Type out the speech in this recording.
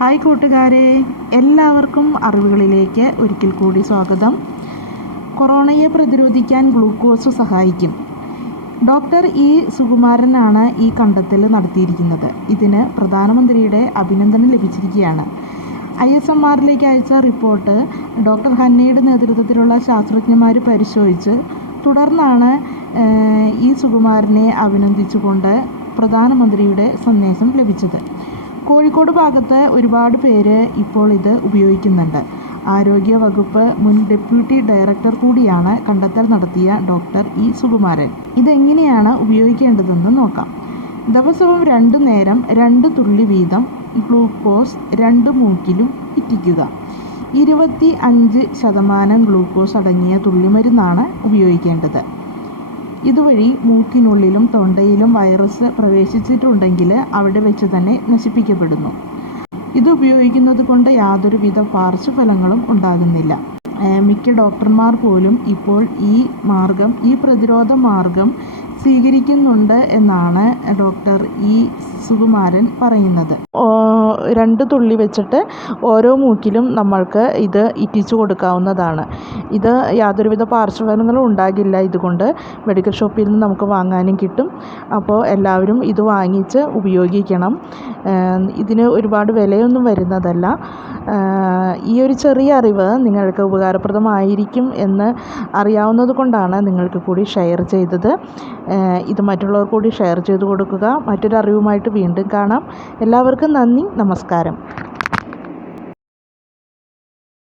Hi കൂട്ടുകാരെ എല്ലാവർക്കും അറിവുകളിലേക്ക് ഒരിക്കൽ കൂടി സ്വാഗതം. കൊറോണയെ പ്രതിരോധിക്കാൻ ഗ്ലൂക്കോസ് സഹായിക്കും. ഡോക്ടർ ഇ സുകുമാരനാണ് ഈ കണ്ടെത്തൽ നടത്തിയിരിക്കുന്നത്. ഇതിന് പ്രധാനമന്ത്രിയുടെ അഭിനന്ദനം ലഭിച്ചിരിക്കുകയാണ്. ഐ എസ് എം ആറിലേക്ക് അയച്ച റിപ്പോർട്ട് ഡോക്ടർ ഹന്നയുടെ നേതൃത്വത്തിലുള്ള ശാസ്ത്രജ്ഞന്മാർ പരിശോധിച്ച് തുടർന്നാണ് ഇ സുകുമാരനെ അഭിനന്ദിച്ചുകൊണ്ട് പ്രധാനമന്ത്രിയുടെ സന്ദേശം ലഭിച്ചത്. കോഴിക്കോട് ഭാഗത്ത് ഒരുപാട് പേര് ഇപ്പോൾ ഇത് ഉപയോഗിക്കുന്നുണ്ട്. ആരോഗ്യ വകുപ്പ് മുൻ ഡെപ്യൂട്ടി ഡയറക്ടർ കൂടിയാണ് കണ്ടെത്തൽ നടത്തിയ ഡോക്ടർ ഇ സുകുമാരൻ. ഇതെങ്ങനെയാണ് ഉപയോഗിക്കേണ്ടതെന്ന് നോക്കാം. ദിവസവും രണ്ടു നേരം രണ്ട് തുള്ളി വീതം ഗ്ലൂക്കോസ് രണ്ട് മൂക്കിലും ഇറ്റിക്കുക. ഇരുപത്തി അഞ്ച് ശതമാനം ഗ്ലൂക്കോസ് അടങ്ങിയ തുള്ളിമരുന്നാണ് ഉപയോഗിക്കേണ്ടത്. ഇതുവഴി മൂക്കിനുള്ളിലും തൊണ്ടയിലും വൈറസ് പ്രവേശിച്ചിട്ടുണ്ടെങ്കിൽ അവിടെ വെച്ച് തന്നെ നശിപ്പിക്കപ്പെടുന്നു. ഇത് ഉപയോഗിക്കുന്നത് കൊണ്ട് യാതൊരുവിധ പാർശ്വഫലങ്ങളും ഉണ്ടാകുന്നില്ല. മിക്ക ഡോക്ടർമാർ പോലും ഇപ്പോൾ ഈ മാർഗം ഈ പ്രതിരോധ മാർഗം സ്വീകരിക്കുന്നുണ്ട് എന്നാണ് ഡോക്ടർ ഇ സുകുമാരൻ പറയുന്നത്. രണ്ട് തുള്ളി വെച്ചിട്ട് ഓരോ മൂക്കിലും നമ്മൾക്ക് ഇത് ഇറ്റിച്ചു കൊടുക്കാവുന്നതാണ്. ഇത് യാതൊരുവിധ പാർശ്വഫലങ്ങളും ഉണ്ടാകില്ല ഇതുകൊണ്ട്. മെഡിക്കൽ ഷോപ്പിൽ നിന്ന് നമുക്ക് വാങ്ങാനും കിട്ടും. അപ്പോൾ എല്ലാവരും ഇത് വാങ്ങിച്ച് ഉപയോഗിക്കണം. ഇതിന് ഒരുപാട് വിലയൊന്നും വരുന്നതല്ല. ഈ ഒരു ചെറിയ അറിവ് നിങ്ങൾക്ക് ഉപകാരപ്രദമായിരിക്കും എന്ന് അറിയാവുന്നത് കൊണ്ടാണ് നിങ്ങൾക്ക് കൂടി ഷെയർ ചെയ്തത്. ഇത് മറ്റുള്ളവർ കൂടി ഷെയർ ചെയ്ത് കൊടുക്കുക. മറ്റൊരു അറിവുമായിട്ട് വീണ്ടും കാണാം. എല്ലാവർക്കും നന്ദി. നമസ്കാരം.